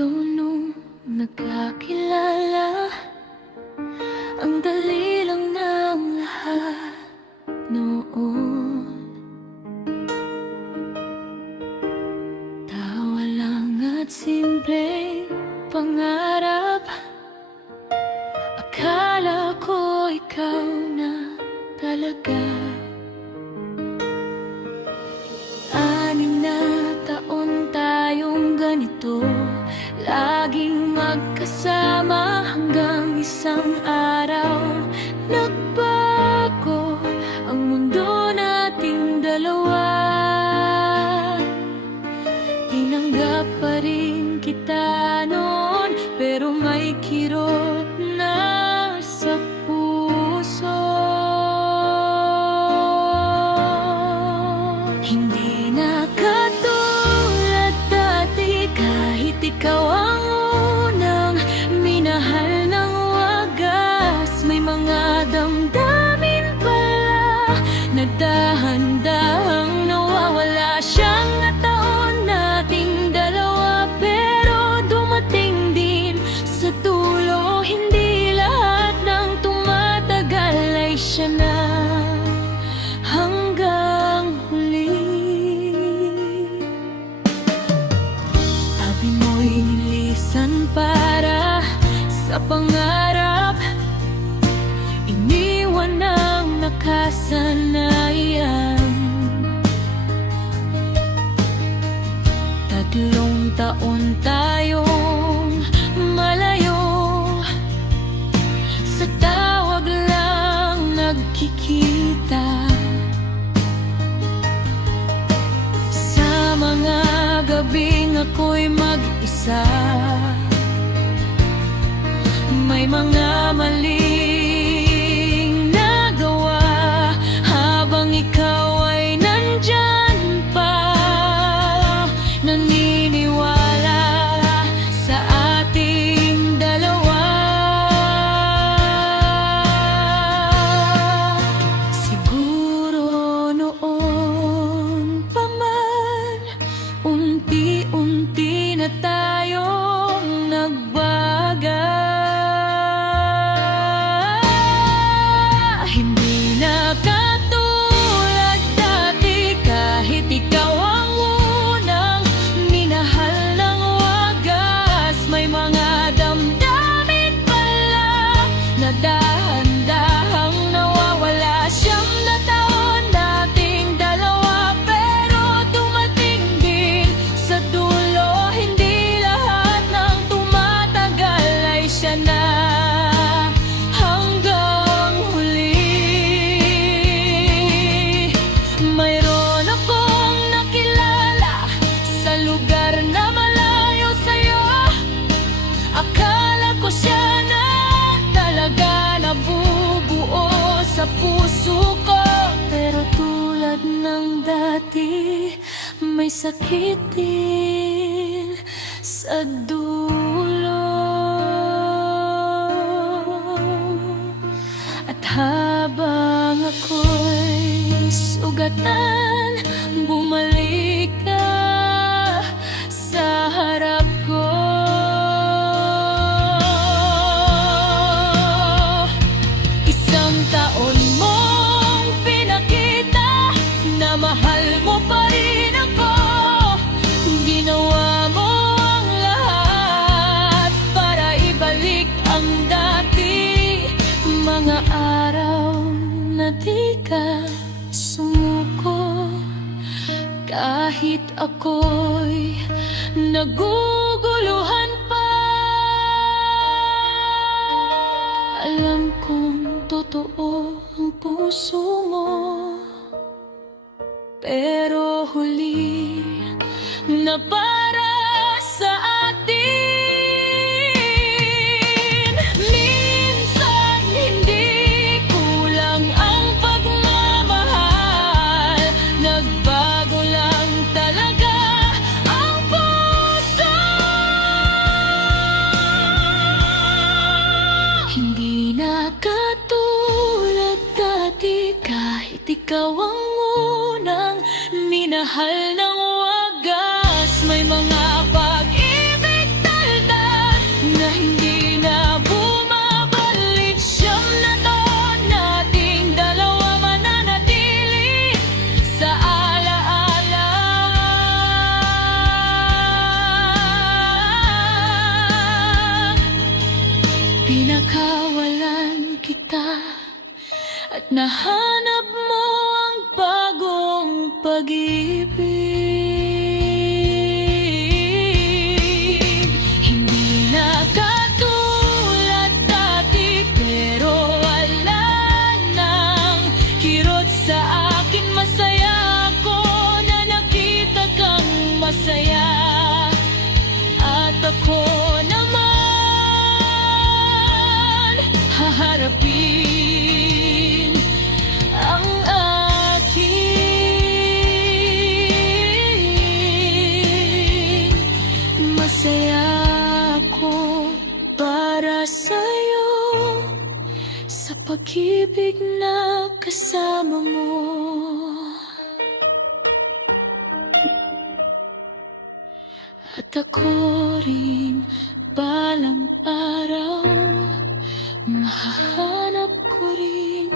tayo nung nagkakilala. Ang dali lang ng lahat noon. Tawa lang at simpleng pangarap. Akala ko ikaw na talaga. 6 na taon tayong ganito, laging magkasama hanggang isang araw nagbago ang mundo nating dalawa. Tinanggap pa rin kita noon, pero may kirot na sa puso. Hindi na katulad dati, kahit ikaw ang unang minahal ng wagas. May mga damdamin pala na dahan-dahang nawawala. Siyang taon nating dalawa, pero dumating din sa dulo. Hindi lahat ng tumatagal ay siya na hanggang huli. Tabi mo'y nilisan para sa pangarap, iniwan ng nakasanayan. 3 taon tayong malayo, sa tawag lang nagkikita. Sa mga gabing ako'y mag-isa, may mga maling nagawa habang ikaw ay nandyan pa. Naniniwala sa ating dalawa. Siguro noon pa man, unti-unti na tayong nagbaga. Hindi na katulad dati, kahit ikaw ang unang minahal ng wagas. May mga damdamin pala na dahan-dahang nawawala. 9 na taon nating dalawa, pero dumating din sa dulo. Hindi lahat ng tumatagal ay siya na hanggang huli. Mayroon akong nakilala sa lugar na malayo sa'yo. Akala ko siya na talaga nabubuo sa puso ko, pero tulad ng dati, may sakit din sa dulo. At habang ako'y sugatan, bumalik ka sa harap ko. Isang taon mong pinakita na mahal mo pa rin ako. Ginawa mo ang lahat para ibalik ang dati. Mga araw na di ka sumuko, kahit ako'y naguguluhan pa. Alam kong totoo ang puso mo, pero huli na para sa atin. Minsan hindi kulang ang pagmamahal, nagbago lang talaga ang puso. Hindi na katulad dati, kahit ikaw ang unang minahal ng wagas. May mga pag-ibig talaga nahanap mo ang bagong pag-ibig. Hindi na katulad dati, pero wala nang kirot sa akin. Masaya ako na nakita kang masaya, at ako naman haharapin ang aking. Masaya ako para sa'yo, sa pag-ibig na kasama mo. At ako rin balang araw, mahahanap ko rin